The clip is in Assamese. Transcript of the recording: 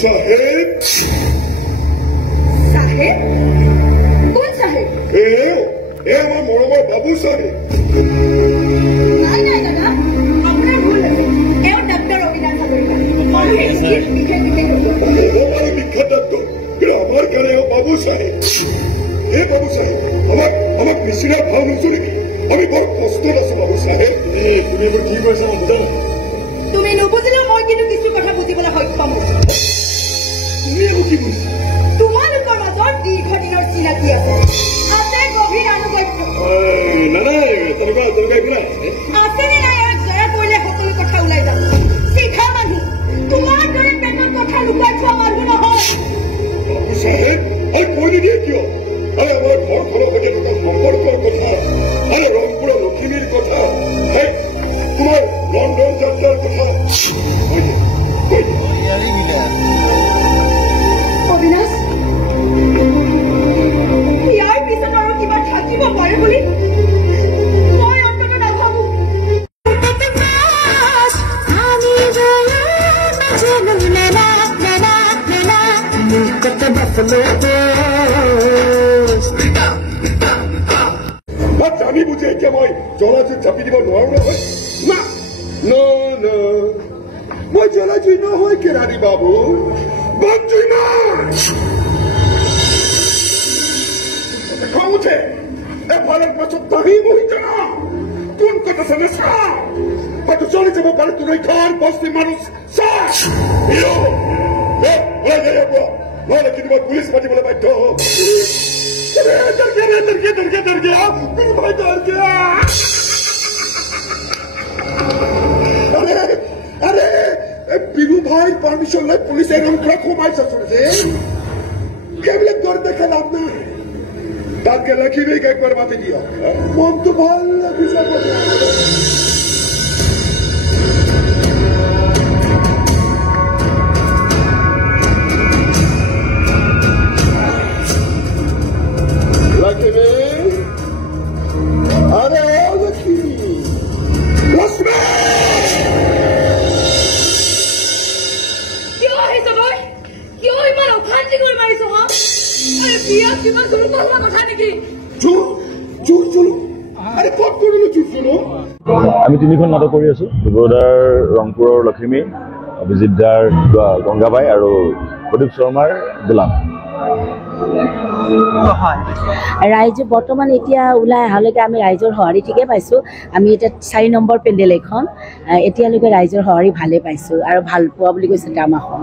साहेब साहेब कौन साहेब ए আমাৰ মৰমৰ বাবু সাহেব নাই নাই দাদা আপোনাৰ ভুল হৈছে এও ডক্টৰ অবিনাশ হাজৰিকা আমাৰ বিখ্যাত ডক্টৰ আমাৰ কানে বাবু সাহেব বাবু সাহেব আমাক মিছিলাৰ ভাও নুচো নেকি আমি বৰ কষ্টত আছো বাবু সাহেব তুমি এইবোৰ কি কৈছা মই বুজা নাই তুমি নুবুজিলেও মই কিন্তু কিছু কথা বুজিবলৈ সক্ষম হৈছো তুমি এইবোৰ কি বুজিছা তোমালোকৰ মাজত দীৰ্ঘদিনৰ চিনাকি আছে আছে গভীৰ আনুগত্য নাই তেনেকুৱা একো নাই আছেনে নাই আৰু জয়া কৰিলে সকলো কথা ওলাই যাব চিধা মানুহ তোমাৰ দৰে পেটত কথা লুকাই থোৱা মানুহ নহয় বাবু সাহেব আৰু কৈ নিদিয়ে কিয় আৰে আমাৰ ঘৰখনৰ সৈতে থকা সম্পৰ্কৰ কথা আৰে ৰংপুৰৰ লখিমীৰ কথা তোমাৰ লণ্ডন যাত্ৰাৰ কথা অবিনাশ ইয়াৰ পিছত আৰু কিবা থাকিব পাৰে বুলি মই অন্তত নাভাবো জানি বুঝি এতিয়া মই জলাজুইত চাপি দিব নোৱাৰো নহয় না মই জলাজুই নহয় কেৰাণী বাবু বনজুই খং উঠে এফালে পাছত বাঢ়ি বহি জানা কোন কথা চালে চা হয়তো চলে যাব পাৰে তুমি ঘৰ বস্তি মানুষ চা নহলে কিন্তু মই পুলিচ মাতিবলৈ বাধ্য अरे बिरु भाई परमिशन ले पुलिस एरम ट्रक घुमाई ससुरजे केवल कर देखे लाभ ना बात के लखी नहीं एक बार बात दिया मन तो भाल बिसा को আমি তিনিখন নাটক কৰি আছো দুবদাৰ ৰংপুৰৰ লখিমী অভিজিত দাৰ গংগাবাই আৰু প্ৰদীপ শৰ্মাৰ গোলাম ৰাইজ বৰ্তমান এতিয়া ওলাই অহালৈকে আমি ৰাইজৰ সঁহাৰি ঠিকে পাইছোঁ আমি এতিয়া 4 নম্বৰ পেণ্ডেল এখন এতিয়ালৈকে ৰাইজৰ সঁহাৰি ভালে পাইছোঁ আৰু ভাল পোৱা বুলি কৈছে ড্ৰামাখন